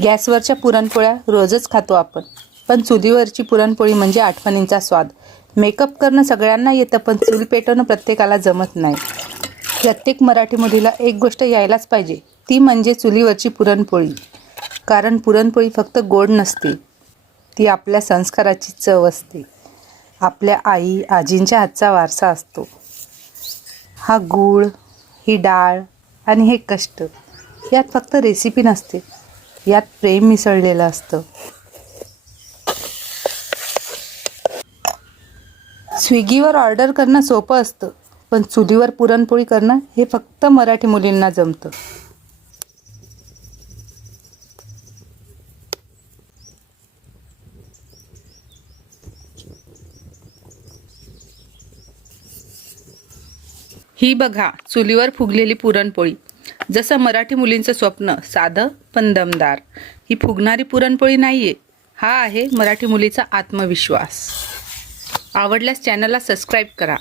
गॅसवरच्या पुरणपोळ्या रोजच खातो आपण, पण चुलीवरची पुरणपोळी म्हणजे आठवणींचा स्वाद. मेकअप करणं सगळ्यांना येतं, पण चूल पेटवणं प्रत्येकाला जमत नाही. प्रत्येक मराठी मुलीला एक गोष्ट यायलाच पाहिजे, ती म्हणजे चुलीवरची पुरणपोळी. कारण पुरणपोळी फक्त गोड नसते, ती आपल्या संस्काराची चव असते. आपल्या आई आजींच्या हातचा वारसा असतो. हा गूळ, ही डाळ आणि हे कष्ट, यात फक्त रेसिपी नसते, यात प्रेम मिसळलेलं असतं. स्विगीवर ऑर्डर करणं सोपं असतं, पण चुलीवर पुरणपोळी करणं हे फक्त मराठी मुलींना जमतं. ही बघा चुलीवर फुगलेली पुरणपोळी. जसं मराठी मुलींचं स्वप्न, साधं पण दमदार. ही फुगणारी पुरणपोळी नाहीये, हा आहे मराठी मुलीचा आत्मविश्वास. आवडल्यास चॅनलला सबस्क्राईब करा.